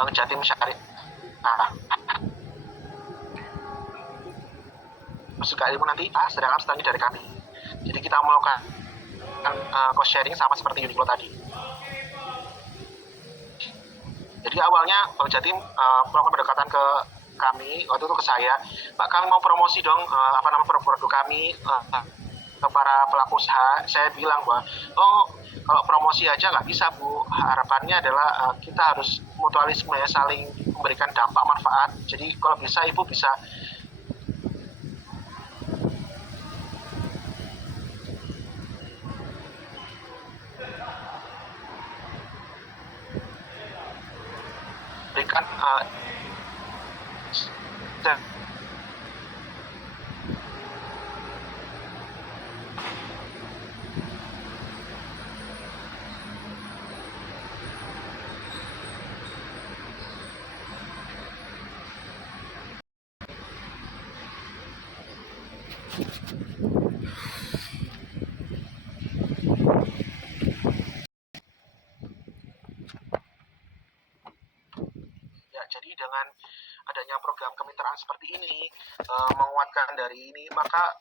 Bank Jatim Syariah. Juga ilmu nanti sedangkan setelahnya dari kami. Jadi kita melakukan cost sharing sama seperti Uniqlo tadi. Jadi awalnya Bank Jatim melakukan pendekatan ke kami, waktu itu ke saya, Pak kami mau promosi dong produk kami ke para pelaku usaha. Saya bilang bahwa kalau promosi aja nggak bisa Bu, harapannya adalah kita harus mutualisme ya, saling memberikan dampak manfaat. Jadi kalau bisa Ibu bisa berikan ya, jadi dengan adanya program kemitraan seperti ini, menguatkan dari ini, maka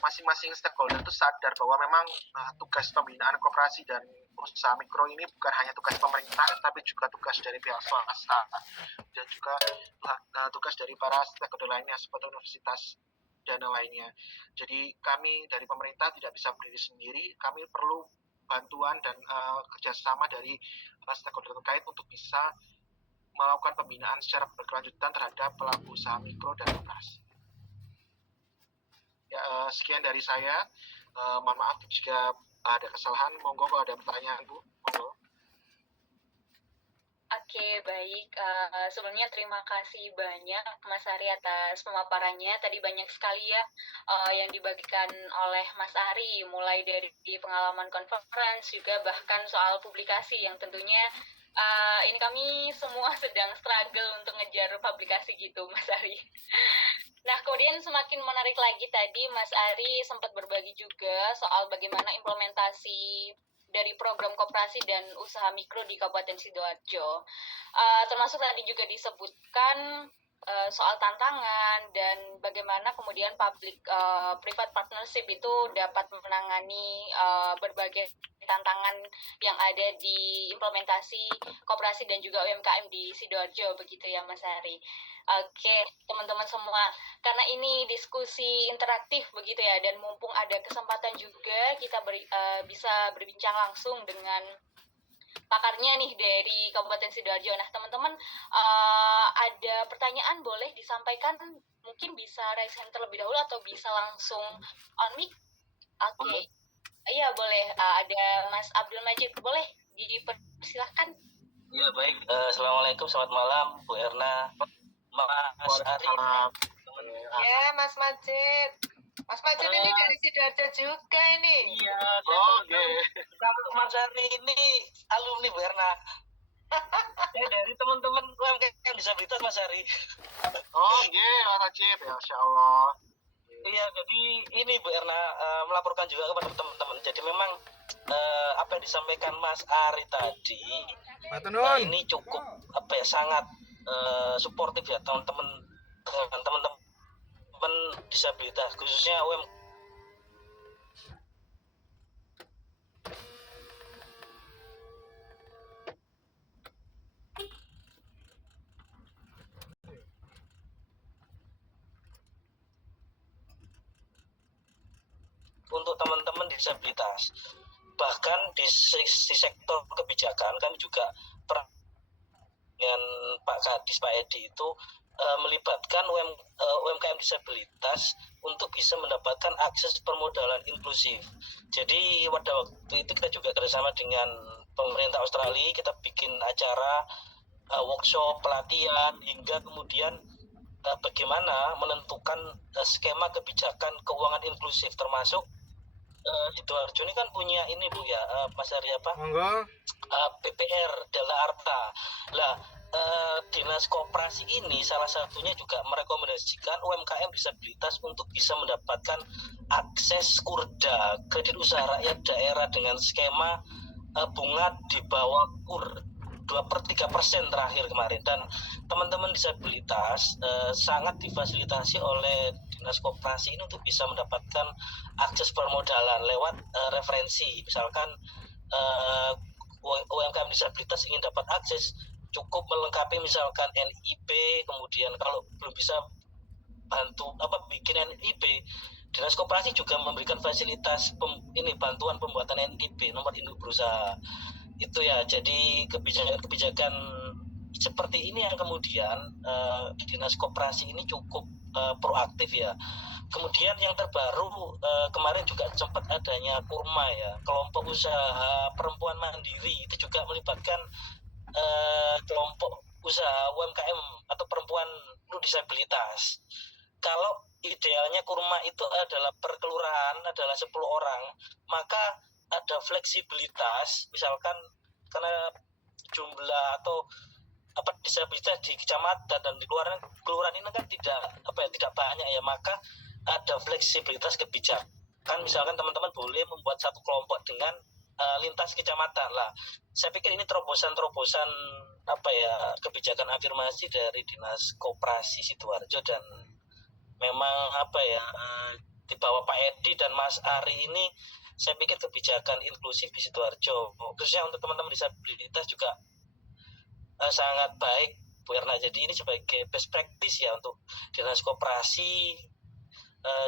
masing-masing stakeholder itu sadar bahwa memang tugas pembinaan koperasi dan usaha mikro ini bukan hanya tugas pemerintah, tapi juga tugas dari pihak swasta dan juga tugas dari para stakeholder lainnya seperti universitas dan yang lainnya. Jadi kami dari pemerintah tidak bisa berdiri sendiri, kami perlu bantuan dan kerjasama dari stakeholder terkait untuk bisa melakukan pembinaan secara berkelanjutan terhadap pelaku usaha mikro dan koperasi. Ya, sekian dari saya. Mohon maaf jika ada kesalahan. Monggo kalau ada pertanyaan, Bu. Monggo. Oke, baik. Sebelumnya terima kasih banyak Mas Ari atas pemaparannya. Tadi banyak sekali ya yang dibagikan oleh Mas Ari, mulai dari pengalaman conference, juga bahkan soal publikasi yang tentunya ini kami semua sedang struggle untuk ngejar publikasi gitu, Mas Ari. Nah, kemudian semakin menarik lagi tadi Mas Ari sempat berbagi juga soal bagaimana implementasi dari program koperasi dan usaha mikro di Kabupaten Sidoarjo. Termasuk tadi juga disebutkan soal tantangan dan bagaimana kemudian public private partnership itu dapat menangani berbagai tantangan yang ada di implementasi koperasi dan juga UMKM di Sidoarjo, begitu ya Mas Ari. Oke, teman-teman semua, karena ini diskusi interaktif begitu ya, dan mumpung ada kesempatan juga kita bisa berbincang langsung dengan pakarnya nih dari Kabupaten Sidoarjo. Nah, teman-teman ada pertanyaan boleh disampaikan, mungkin bisa raise hand terlebih dahulu atau bisa langsung on mic. Oke. Iya, boleh. Ada Mas Abdul Majid, boleh dipersilahkan. Ya, baik. Assalamualaikum, selamat malam Bu Erna, Mas Ari. Ya, Mas Majid. Mas Majid ini dari Sidoarjo juga ini. Iya. Kalau Mas Ari ini alumni Bu Erna. Dari teman-teman UMKM disabilitas Mas Ari. Mas Acip, ya Masya Allah. Iya, jadi ini Bu Erna melaporkan juga kepada teman-teman. Jadi memang apa yang disampaikan Mas Ari tadi, ini cukup sangat suportif ya teman-teman disabilitas, khususnya UMKM. Untuk teman-teman disabilitas, bahkan di sektor kebijakan kami juga dengan Pak Kadis, Pak Edi itu melibatkan UMKM disabilitas untuk bisa mendapatkan akses permodalan inklusif. Jadi pada waktu itu kita juga kerjasama dengan pemerintah Australia, kita bikin acara workshop, pelatihan, hingga kemudian bagaimana menentukan skema kebijakan keuangan inklusif, termasuk Sidoarjo ini kan punya ini Bu ya, Mas Ari PPR Della Arta. Lah, Dinas Koperasi ini salah satunya juga merekomendasikan UMKM disabilitas untuk bisa mendapatkan akses KURDA, kredit usaha rakyat daerah, dengan skema bunga di bawah KUR. 2/3% terakhir kemarin, dan teman-teman disabilitas sangat difasilitasi oleh Dinas Koperasi ini untuk bisa mendapatkan akses permodalan lewat referensi. Misalkan UMKM disabilitas ingin dapat akses, cukup melengkapi misalkan NIP, kemudian kalau belum bisa bikin NIP, Dinas Koperasi juga memberikan fasilitas bantuan pembuatan NIP, nomor induk berusaha. Itu ya, jadi kebijakan seperti ini yang kemudian Dinas Koperasi ini cukup proaktif ya. Kemudian yang terbaru kemarin juga sempat adanya KURMA ya, kelompok usaha perempuan mandiri, itu juga melibatkan kelompok usaha UMKM atau perempuan disabilitas. Kalau idealnya KURMA itu adalah per kelurahan adalah 10 orang, maka ada fleksibilitas, misalkan karena jumlah atau disabilitas di kecamatan dan di kelurahan ini kan tidak banyak ya, maka ada fleksibilitas kebijakan. Misalkan teman-teman boleh membuat satu kelompok dengan lintas kecamatan lah. Saya pikir ini terobosan kebijakan afirmasi dari Dinas Koperasi Sidoarjo, dan memang di bawah Pak Edi dan Mas Ari ini saya pikir kebijakan inklusif di Sidoarjo khususnya untuk teman-teman disabilitas juga sangat baik Bu Erna. Jadi ini sebagai best practice ya untuk Dinas Koperasi,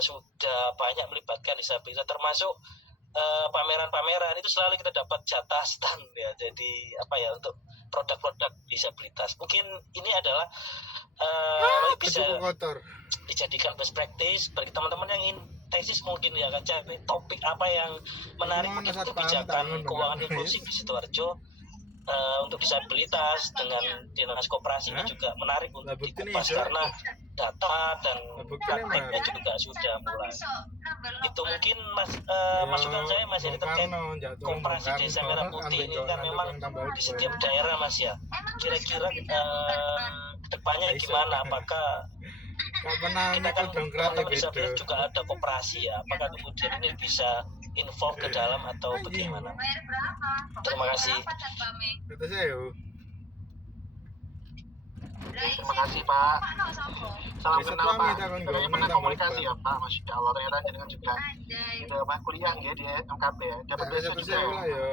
sudah banyak melibatkan disabilitas, termasuk pameran-pameran itu selalu kita dapat jatah stand ya. Jadi untuk produk-produk disabilitas. Mungkin ini adalah bisa dijadikan best practice bagi teman-teman yang ingin tesis, mungkin ya kan cari topik apa yang menarik begitu kebijakan keuangan inklusif di Sidoarjo untuk disabilitas dengan Dinas Koperasi ini juga menarik untuk dikupas karena data dan praktiknya juga sudah mulai. Itu mungkin masukan saya Mas Edi terkait Koperasi Desa Merah Putih ini kan memang di setiap daerah Mas ya. Kira-kira kedepannya gimana? Apakah kita kan teman-teman disabilitas juga ada koperasi ya? Apakah kemudian ini bisa involve ke dalam atau bagaimana? Terima kasih. Terima kasih Pak. Salam kenal Pak. Ternyata pernah komunikasi ya Pak. Masya Allah, ternyata jenengan juga udah kuliah ya di MKP ya. Dapat beasiswa juga ya.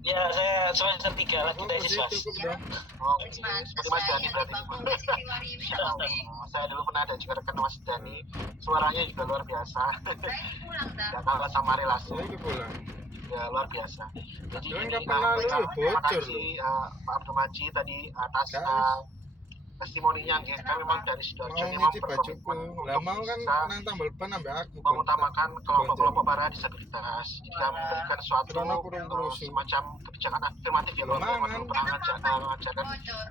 Ya, saya semester 3 lagi tesis Mas. Oh, seperti Mas Dani berarti. Saya dulu pernah ada juga rekan Mas Dani. Suaranya juga luar biasa. Gak kalah sama relasi. Ya, luar biasa. Jadi ini terima kasih Pak Abdul Majid tadi atas testimoninya, kami memang dari Sidoarjo ini memang berkomitmen untuk bisa mengutamakan kelompok-kelompok para disabilitas. Jika memberikan suatu semacam kebijakan afirmatif ya, kalau memang pernah mengajarkan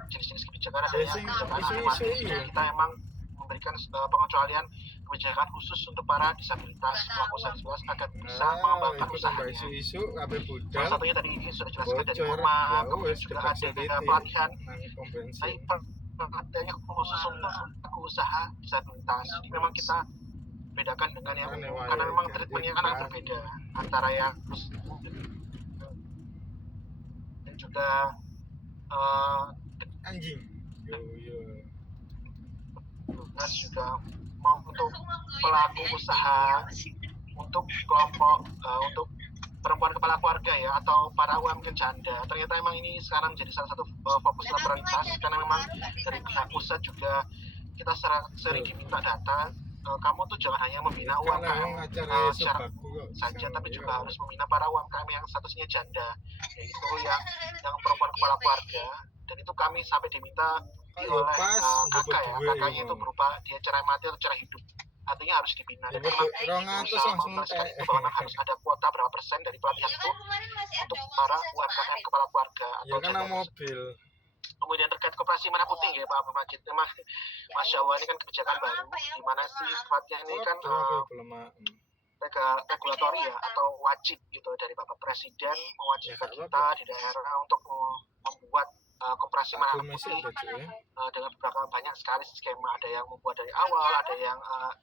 jenis-jenis kebijakan adanya kebijakan afirmatif, kita memang memberikan pengecualian kebijakan khusus untuk para disabilitas, pelaku disabilitas agar bisa mengembangkan usahanya. Salah satunya tadi ini sudah jelaskan dari KURMA, kemudian juga ada pelatihan. Adanya khusus untuk pelaku usaha disabilitas. Jadi memang kita bedakan dengan yang umum karena memang treatmentnya kan agak berbeda antara yang dan juga tugas juga mau untuk pelaku usaha, untuk kelompok untuk perempuan kepala keluarga ya, atau para UMKM janda. Ternyata memang ini sekarang menjadi salah satu fokus prioritas karena memang dari pihak pusat juga kita sering diminta data. Kamu tuh jangan hanya membina UMKM secara saja, tapi juga harus membina para UMKM yang statusnya janda, yaitu yang perempuan kepala keluarga. Dan itu kami sampai diminta oleh kakak ya, kakaknya itu berupa dia cerai mati atau cerai hidup. Artinya harus dibina. Dan memang bisa memperhatikan itu bahwa harus ada kuota berapa persen dari pelatihan itu untuk para UMKM kepala keluarga atau janda mobil. Kemudian terkait Koperasi Merah Putih ya Pak Abdul Majid, memang Masya Allah ini kan kebijakan baru, di mana sifatnya ini kan regulatori ya, atau wajib gitu dari Bapak Presiden mewajibkan kita di daerah untuk membuat Koperasi Merah Putih dengan beberapa banyak sekali skema. Ada yang membuat dari awal, ada yang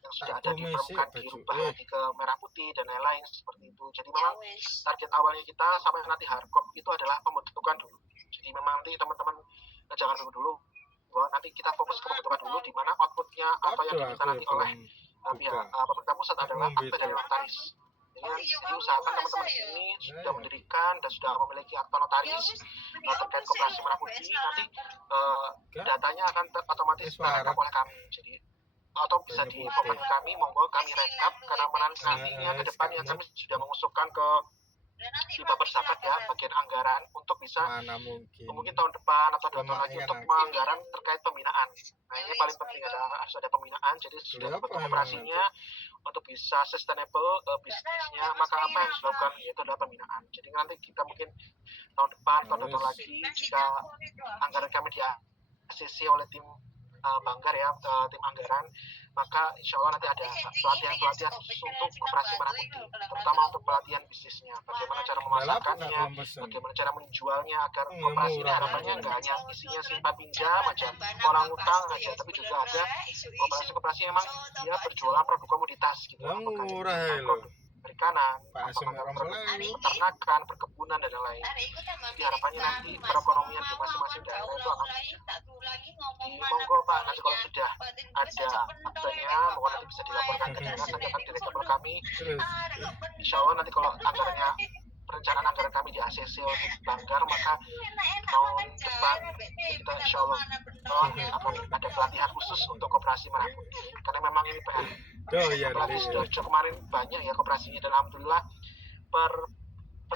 sudah ada di permukaan dirubah lagi ke merah putih dan lain-lain seperti itu. Jadi memang target awalnya kita sampai nanti hardcore itu adalah pembentukan dulu. Jadi memang nanti teman-teman jangan tunggu dulu, bahwa nanti kita fokus ke pembentukan dulu, di mana outputnya apa yang diminta nanti oleh pihak pemerintah pusat adalah akte dari notaris. Jadi usahakan teman-teman ini sudah mendirikan dan sudah memiliki akta notaris terkait koperasi Merah Putih. Nanti datanya akan otomatis direkap oleh kami. Jadi atau bisa di forward kami, monggo kami rekap, karena nantinya ke depannya kami sudah mengusulkan ke di Bapak Zakat ya, bagian anggaran untuk bisa mungkin tahun depan atau 2 tahun lagi untuk anggaran terkait pembinaan. Nah ini paling penting harus ada pembinaan, jadi sudah bentuk operasinya untuk bisa sustainable bisnisnya, maka apa yang harus dilakukan yaitu adalah pembinaan. Jadi nanti kita mungkin tahun depan atau 2 tahun lagi jika anggaran kami di ACC oleh tim Banggar ya, tim anggaran, maka insya Allah nanti ada pelatihan khusus untuk koperasi Merah Putih, terutama untuk pelatihan bisnisnya, bagaimana cara memasarkannya, bagaimana cara menjualnya, agar koperasi ini harapannya nggak hanya isinya simpan pinjam aja, orang utang aja, tapi juga ada koperasi yang memang dia berjualan produk komoditas gitu, apakah produk perikanan, apakah produk peternakan, perkebunan dan lain-lain. Jadi harapannya nanti perekonomian di masing-masing daerah itu akan monggo Pak, nanti kalau sudah ada aktenya, monggo nanti bisa dilaporkan ke dinas, nanti akan direkap oleh kami. Insya Allah nanti kalau anggarannya, perencanaan anggaran kami di ACC untuk Banggar, maka tahun depan kita insya Allah akan ada pelatihan khusus untuk koperasi Merah Putih, karena memang ini PR. Apalagi sudah kemarin banyak ya koperasinya, dan alhamdulillah per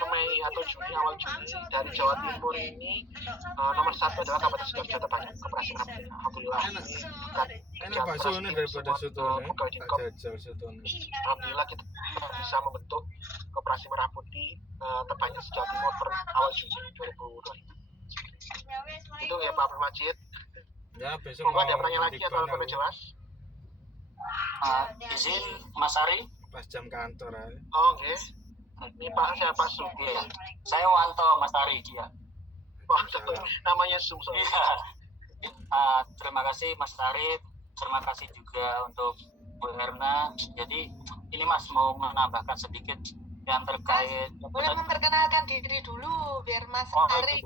Mei atau Juni, awal Juni dari Jawa Timur ini nomor 1 adalah Kabupaten Sidoarjo terbanyak koperasi Merah Putih. Alhamdulillah ini enak baksonya daripada sotonya. Alhamdulillah kita bisa membentuk koperasi Merah Putih terbanyak Jawa Timur per awal Juni 2020. Itu ya Pak Abdul Majid. Ya, besok ada pertanyaan lagi atau sudah jelas? Izin Mas Ari. Pas jam kantor aja. Oh, oke. Ini Pak, saya Pak Sum. Iya. Saya Wanto Mas Ari dia. Wah, namanya Sum. Iya. Terima kasih Mas Ari. Terima kasih juga untuk Bu Erna. Jadi ini Mas mau menambahkan sedikit yang terkait. Boleh memperkenalkan diri dulu biar Mas Ari.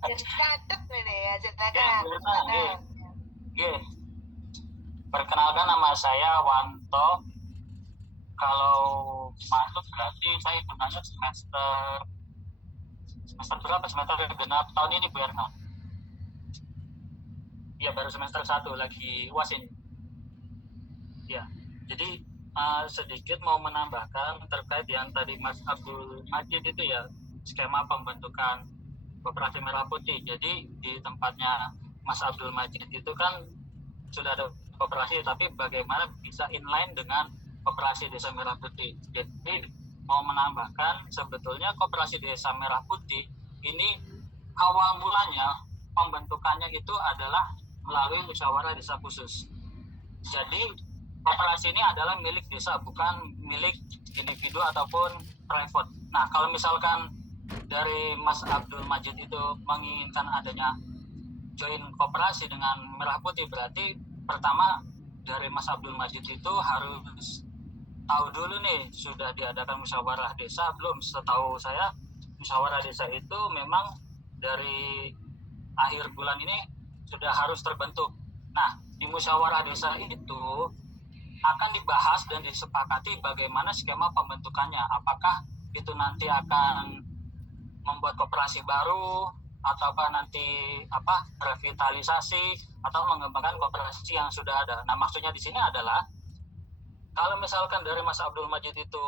Biar catet nih ya, silakan. Perkenalkan, nama saya Wanto. Kalau masuk berarti saya gunanya semester berapa? Semester genap tahun ini Bu Erna. Iya, baru semester 1 lagi UAS ini. Ya, jadi sedikit mau menambahkan terkait yang tadi Mas Abdul Majid itu ya, skema pembentukan koperasi Merah Putih. Jadi di tempatnya Mas Abdul Majid itu kan sudah ada koperasi, tapi bagaimana bisa inline dengan koperasi Desa Merah Putih. Jadi mau menambahkan, sebetulnya koperasi Desa Merah Putih ini awal mulanya pembentukannya itu adalah melalui musyawarah desa khusus. Jadi koperasi ini adalah milik desa, bukan milik individu ataupun private. Nah, kalau misalkan dari Mas Abdul Majid itu menginginkan adanya join koperasi dengan Merah Putih, berarti pertama dari Mas Abdul Majid itu harus tahu dulu nih, sudah diadakan musyawarah desa belum. Setahu saya musyawarah desa itu memang dari akhir bulan ini sudah harus terbentuk. Nah, di musyawarah desa itu akan dibahas dan disepakati bagaimana skema pembentukannya. Apakah itu nanti akan membuat koperasi baru, ataukah nanti revitalisasi atau mengembangkan koperasi yang sudah ada. Nah, maksudnya di sini adalah kalau misalkan dari Mas Abdul Majid itu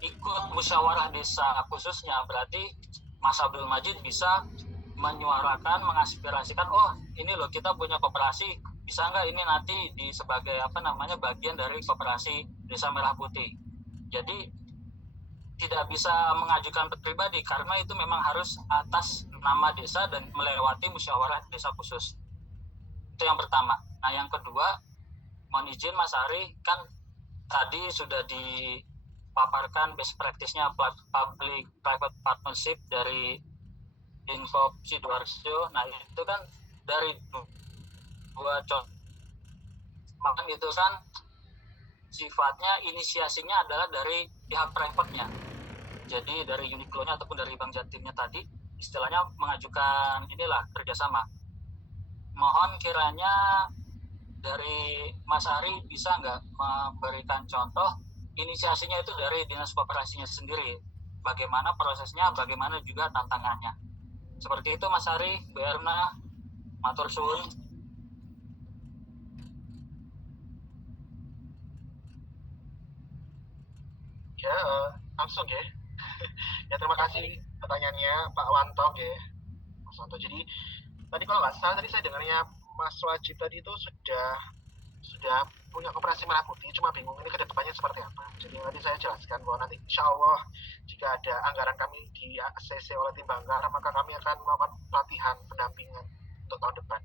ikut musyawarah desa khususnya, berarti Mas Abdul Majid bisa menyuarakan, mengaspirasikan, oh ini loh kita punya koperasi, bisa nggak ini nanti sebagai bagian dari koperasi Desa Merah Putih. Jadi tidak bisa mengajukan pribadi karena itu memang harus atas nama desa dan melewati musyawarah desa khusus. Itu yang pertama. Nah, yang kedua, mohon izin Mas Ari, kan tadi sudah dipaparkan best practice-nya public private partnership dari Info Sidoarjo. Nah, itu kan dari dua contoh, maka itu kan sifatnya inisiasinya adalah dari pihak private-nya. Jadi dari Uniqlo-nya ataupun dari Bank Jatimnya tadi istilahnya mengajukan inilah kerjasama. Mohon kiranya dari Mas Ari bisa nggak memberikan contoh inisiasinya itu dari Dinas Koperasinya sendiri. Bagaimana prosesnya, bagaimana juga tantangannya. Seperti itu Mas Ari, Bu Erna, matur suwun. Ya, langsung ya. Ya terima kasih pertanyaannya Pak Wanto ya. Mas Wanto. Jadi tadi kalau nggak salah tadi saya dengarnya Mas Wajib tadi itu sudah punya koperasi merah putih, cuma bingung ini kedepannya seperti apa. Jadi tadi saya jelaskan bahwa nanti insya Allah jika ada anggaran kami di ACC oleh tim Banggar, maka kami akan melakukan pelatihan pendampingan untuk tahun depan.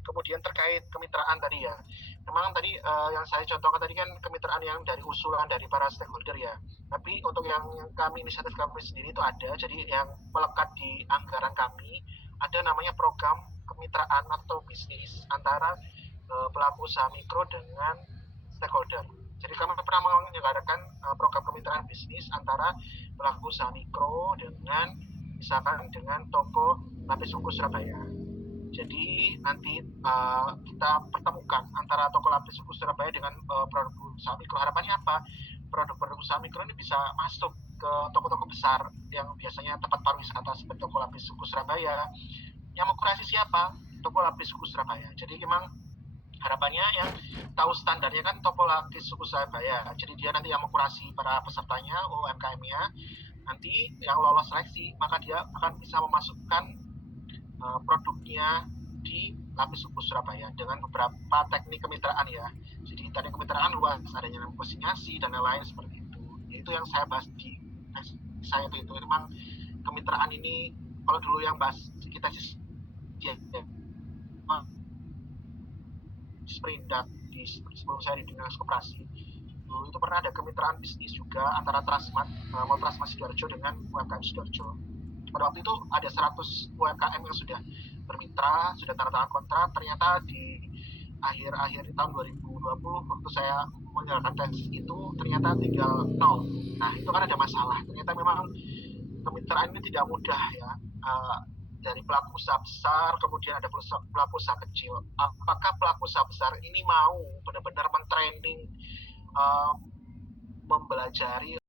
Kemudian terkait kemitraan tadi ya, memang tadi yang saya contohkan tadi kan kemitraan yang dari usulan dari para stakeholder ya. Tapi untuk yang kami inisiatif kami sendiri itu ada, jadi yang melekat di anggaran kami ada namanya program kemitraan atau bisnis antara pelaku usaha mikro dengan stakeholder. Jadi kami pernah menyelenggarakan program kemitraan bisnis antara pelaku usaha mikro dengan misalkan dengan toko lapis suku Surabaya. Jadi nanti kita pertemukan antara toko lapis suku Surabaya dengan produk usaha mikro. Harapannya apa? Produk-produk usaha mikro ini bisa masuk ke toko-toko besar yang biasanya tempat pariwisata seperti toko lapis suku Surabaya. Yang mengkurasi siapa? Toko lapis suku Surabaya. Jadi memang harapannya yang tahu standarnya kan toko lapis suku Surabaya. Jadi dia nanti yang mengkurasi para pesertanya, UMKM-nya. Nanti yang lolos seleksi, maka dia akan bisa memasukkan produknya di lapis suku Surabaya dengan beberapa teknik kemitraan ya. Jadi teknik kemitraan luas, adanya konsinyasi dan lain-lain seperti itu. Itu yang saya bahas di saya itu memang kemitraan ini kalau dulu yang bahas kita sih ya, Sprindak di sebelum saya di Dinas Koperasi dulu itu pernah ada kemitraan bisnis juga antara Transmart Sidoarjo dengan UMKM Sidoarjo. Pada waktu itu ada 100 UMKM yang sudah bermitra, sudah tanda tangan kontrak. Ternyata di akhir tahun 2020 waktu saya menjalankan tes itu ternyata tinggal 0. Nah itu kan ada masalah. Ternyata memang kemitraan ini tidak mudah ya. Dari pelaku usaha besar, kemudian ada pelaku usaha kecil. Apakah pelaku usaha besar ini mau benar-benar mentraining, mempelajari